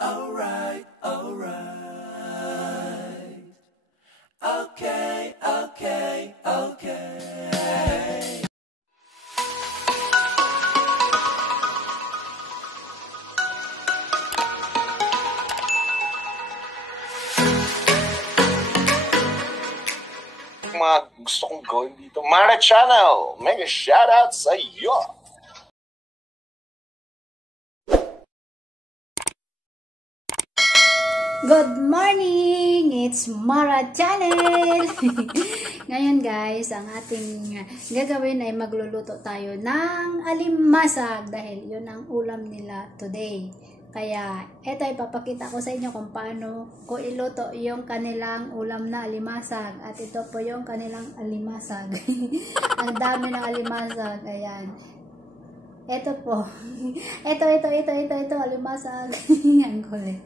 alright, alright, alright. Okay, okay, okay. Mga gusto kong gawin dito. Mara Channel, mega shoutout sa iyo! Good morning! It's Mara Channel! Ngayon guys, ang ating gagawin ay magluluto tayo ng alimasag dahil yun ang ulam nila today. Kaya eto ay papakita ko sa inyo kung paano ko iluto yung kanilang ulam na alimasag. At ito po yung kanilang alimasag. Ang dami ng alimasag. Ayan. Ito po. Ito, alimasag. Ang kulit.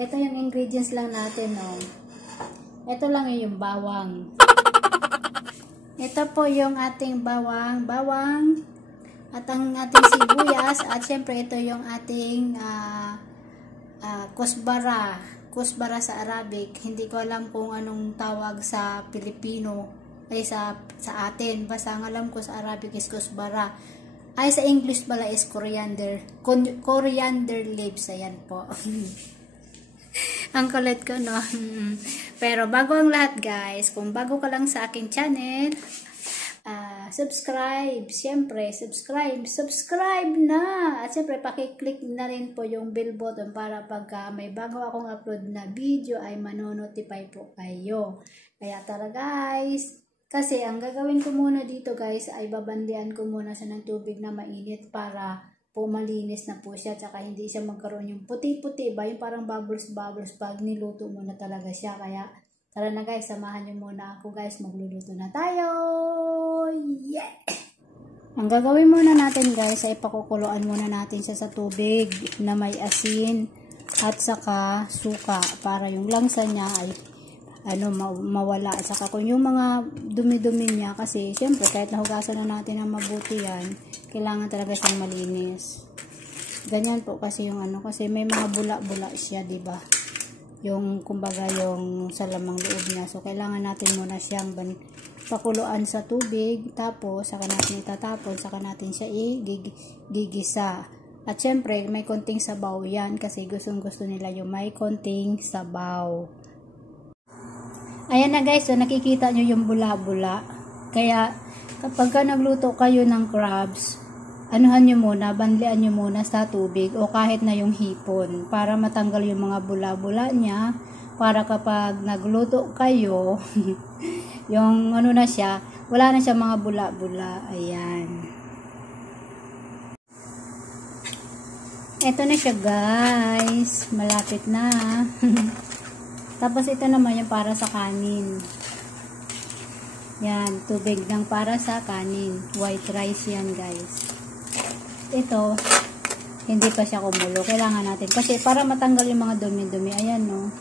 Ito yung ingredients lang natin, oh. Ito lang yung bawang. Ito po yung ating bawang. At ang ating sibuyas. At syempre ito yung ating kusbara. Kusbara sa Arabic. Hindi ko alam kung anong tawag sa Pilipino. Ay sa atin. Basta ang alam ko sa Arabic is kusbara. Ay sa English pala is coriander. Coriander leaves. Ayan po. Ang kulit ko, no? Pero bago ang lahat guys, kung bago ka lang sa aking channel, subscribe, siyempre, subscribe na! At siyempre, pakiclick na rin po yung bell button para pagka may bago akong upload na video ay manonotify po kayo. Kaya tara guys! Kasi ang gagawin ko muna dito guys ay babandian ko muna sa ng tubig na mainit para malinis na po siya, tsaka hindi siya magkaroon yung puti-puti ba, yung parang bubbles pag niluto mo na talaga siya. Kaya tara na guys, samahan nyo muna ako guys, magluluto na tayo. Yeah! Ang gagawin muna natin guys ay pakukuluan muna natin siya sa tubig na may asin at saka suka para yung langsa niya ay mawala. At saka kung yung mga dumi-dumi niya, kasi syempre kahit nahugasan na natin ng mabuti yan, kailangan talaga siyang malinis. Ganyan po kasi yung kasi may mga bula-bula siya, di ba? Yung kumbaga yung sa lamang loob niya. So kailangan natin muna siyang pakuluan sa tubig, tapos saka natin itatapon, saka natin siya igigisa. At syempre may konting sabaw yan kasi gustong-gusto nila yung may konting sabaw. Ayan na guys, so nakikita nyo yung bula-bula. Kaya kapag nagluto kayo ng crabs, anuhan nyo muna, banlian nyo muna sa tubig o kahit na yung hipon para matanggal yung mga bula-bula niya, para kapag nagluto kayo yung na siya, wala na siya mga bula-bula. Ayan. Ito na siya guys, malapit na. Tapos ito naman yung para sa kanin. Yan, tubig ng para sa kanin. White rice yan guys. Ito, hindi pa siya kumulo. Kailangan natin. Kasi para matanggal yung mga dumi-dumi. Ayan, no.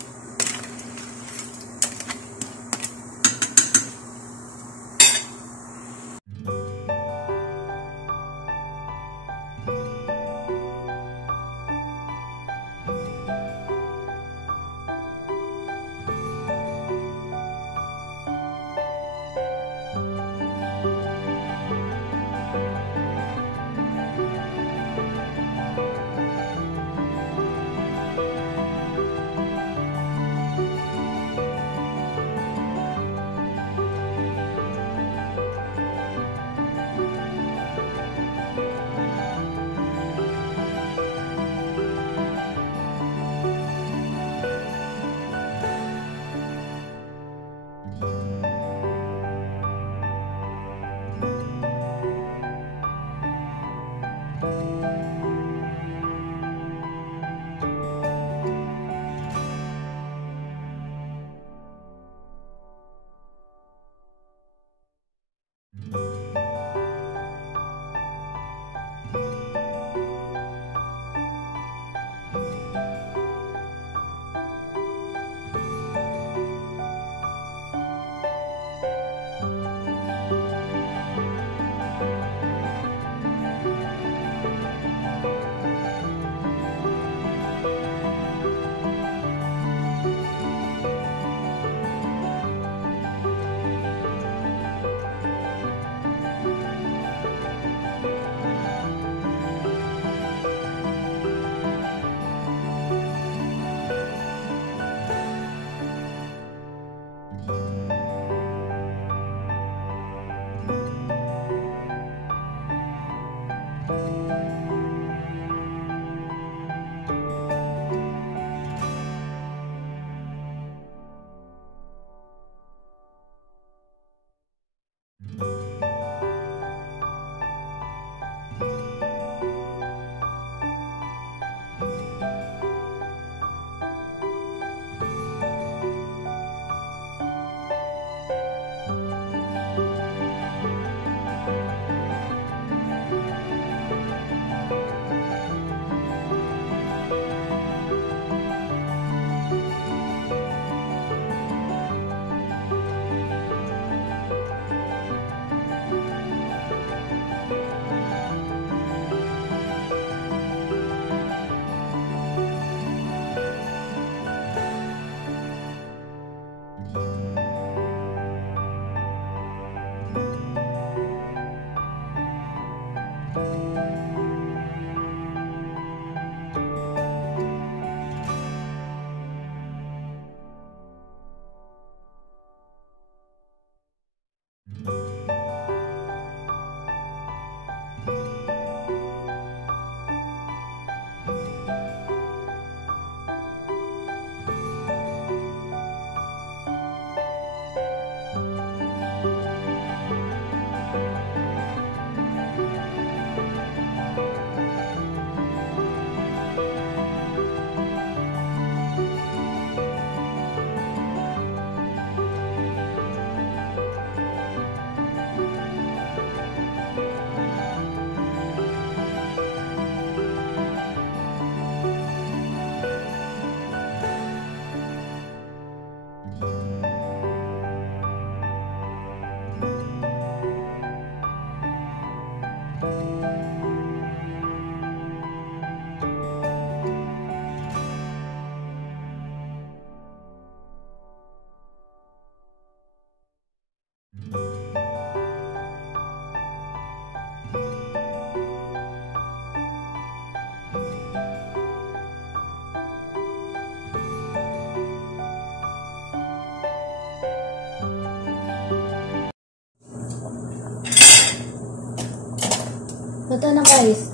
Luto na guys.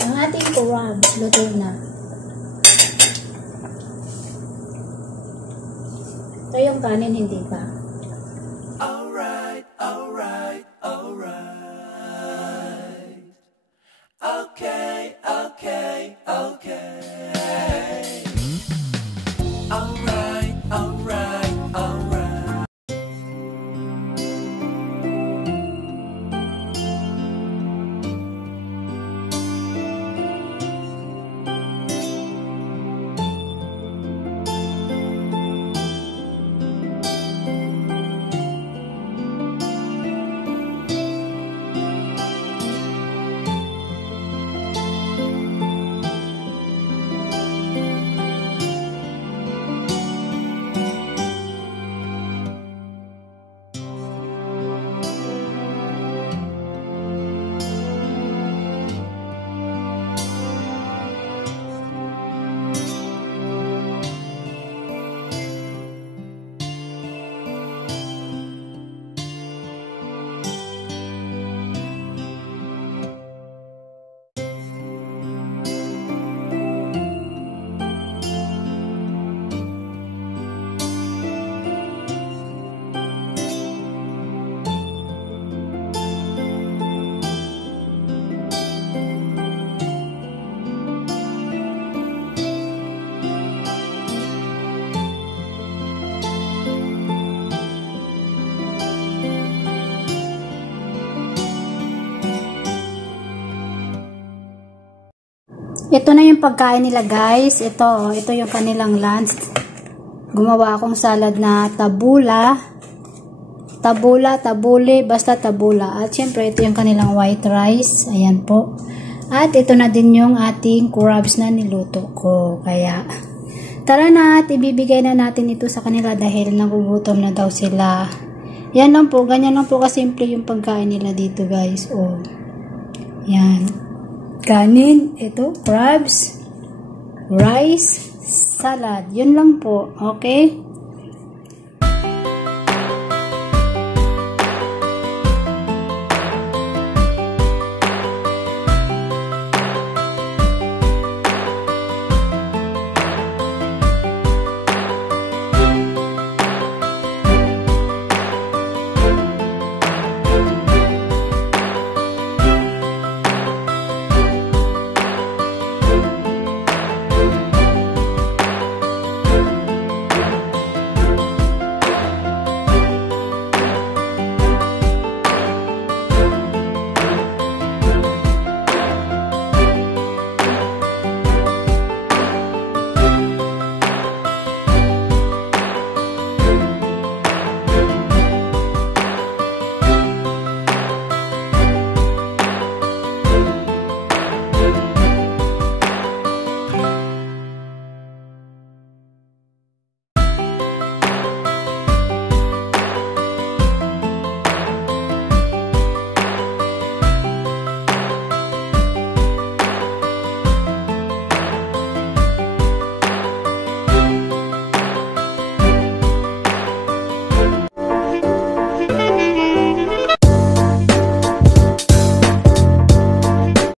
Ang ating crabs, luto na. Ito yung kanin, hindi pa. Alright, alright, alright. Okay, okay, okay. Alright, alright, alright. Ito na yung pagkain nila guys. Ito yung kanilang lunch. Gumawa akong salad na tabula, tabule, basta tabula. At syempre ito yung kanilang white rice. Ayan po. At ito na din yung ating crabs na niluto ko. Kaya tara na at ibibigay na natin ito sa kanila dahil nagugutom na daw sila. Yan lang po. Ganyan lang po kasimple yung pagkain nila dito guys. Oh. Yan. Kanin, ito, crabs, rice, salad. Yun lang po. Okay?